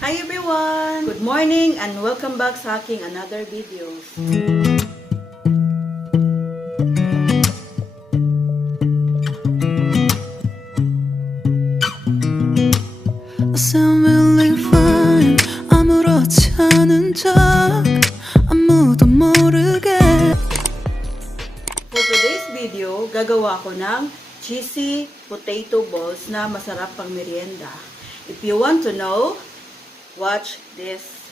Hi everyone! Good morning and welcome back sa aking another videos. I sound really fine 아무렇지 않은 척 아무도 모르게. For today's video, gagawa ko ng cheesy potato balls na masarap pang merienda. If you want to know, watch this.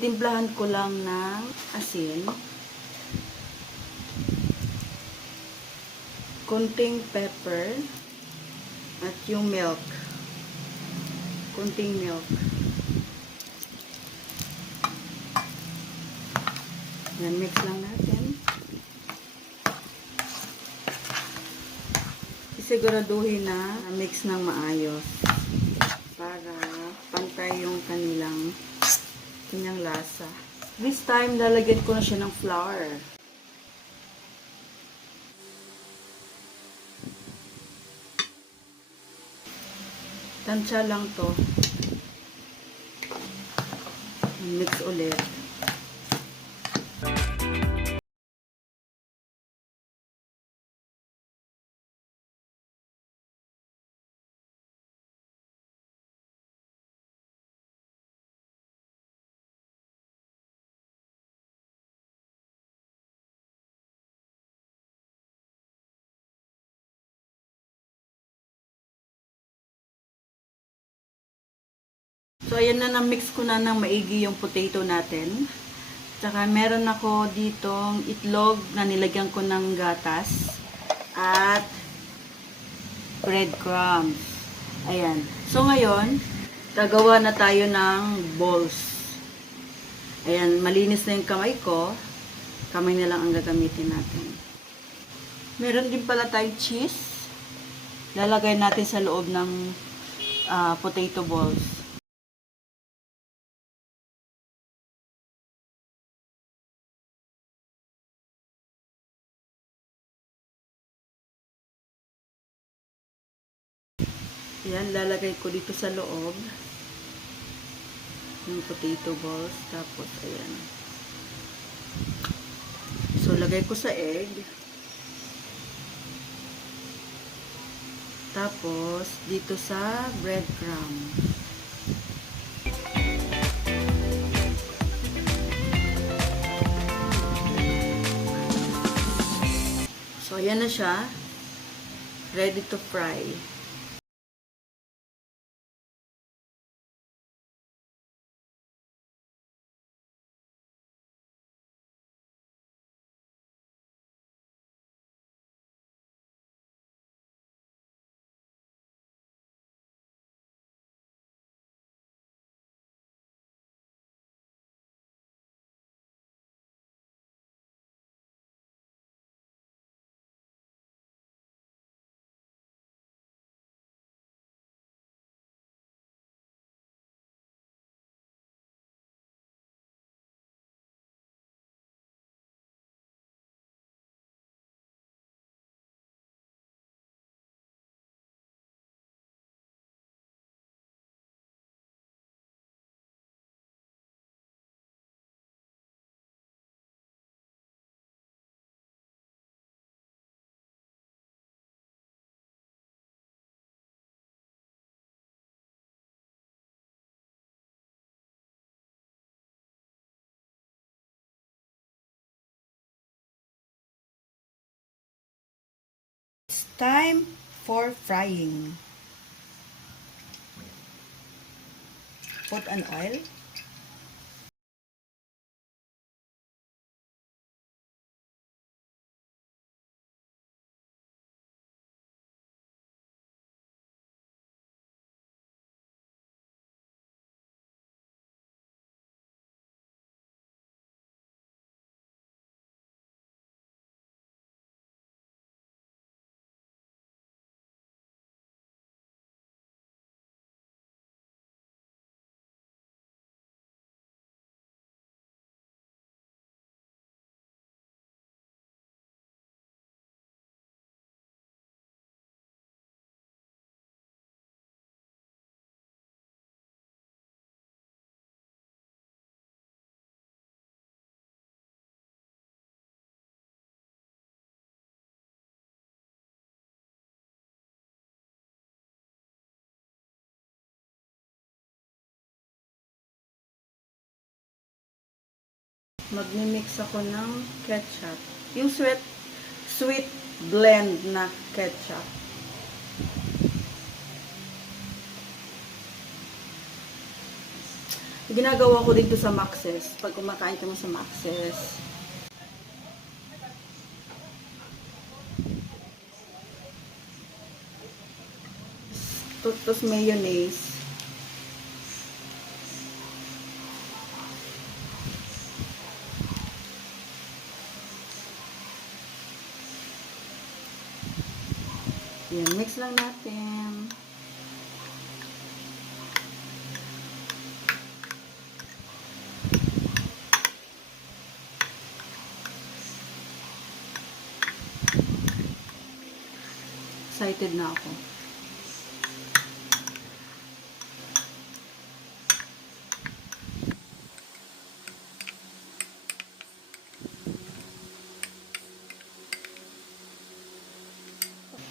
Timplahan ko lang ng asin, konting pepper, at yung milk. Konting milk. Yan, mix lang natin. Isiguraduhin na mix ng maayos para pantay yung kanyang lasa. This time, lalagyan ko na siya ng flour. Tansya lang to. Mix ulit. So, ayan na, na-mix ko na ng maigi yung potato natin. Tsaka, meron ako ditong itlog na nilagyan ko ng gatas. At breadcrumbs. Ayan. So, ngayon, gagawa na tayo ng balls. Ayan, malinis na yung kamay ko. Kamay na lang ang gagamitin natin. Meron din pala tayong cheese. Lalagay natin sa loob ng potato balls. Yan, lalagay ko dito sa loob yung potato balls. Tapos, ayan. So, lagay ko sa egg. Tapos, dito sa breadcrumb. So, ayan na siya. Ready to fry. It's time for frying. put an oil. Magmi-mix ako ng ketchup. Yung sweet blend na ketchup. Ginagawa ko dito sa Max's. Pag kumakain kami sa Max's. Tapos mayonnaise. Yan, mix lang natin. Excited na ako.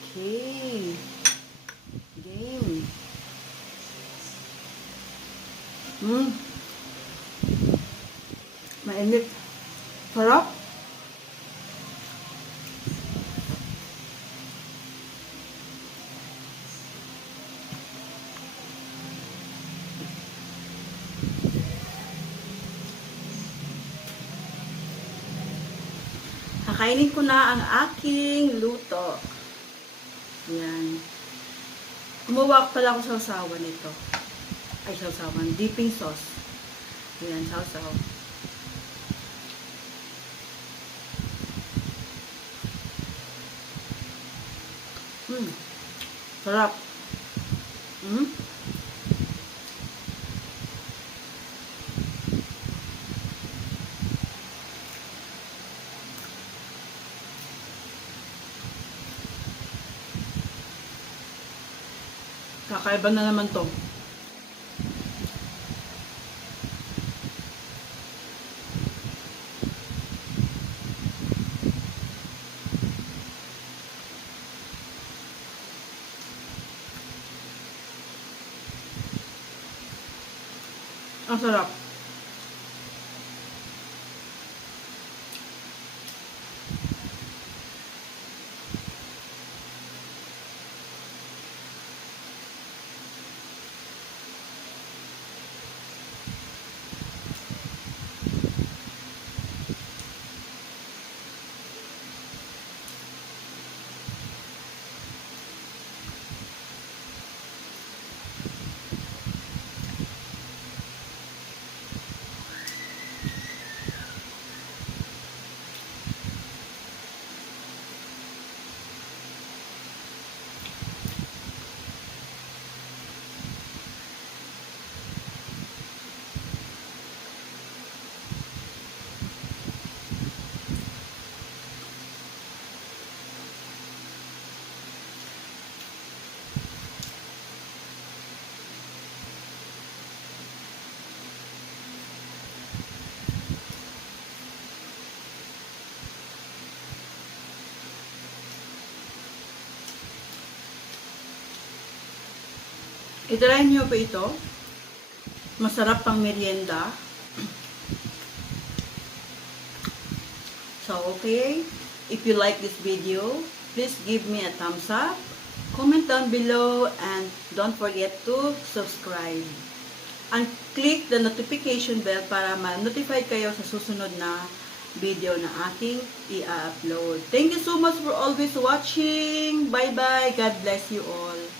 Okay. Game. Mainit. Sarap. Kakainin ko na ang aking luto. Yan. Gumawa pala ako sa sausawan nito. Ay, sausawan. Dipping sauce. Yan, sausaw. Sarap. Kakaiba na naman to. Ang sarap. I-try nyo pa ito. Masarap pang merienda. So, okay. If you like this video, please give me a thumbs up. Comment down below and don't forget to subscribe. and click the notification bell para ma-notify kayo sa susunod na video na aking i-upload. Thank you so much for always watching. Bye-bye. God bless you all.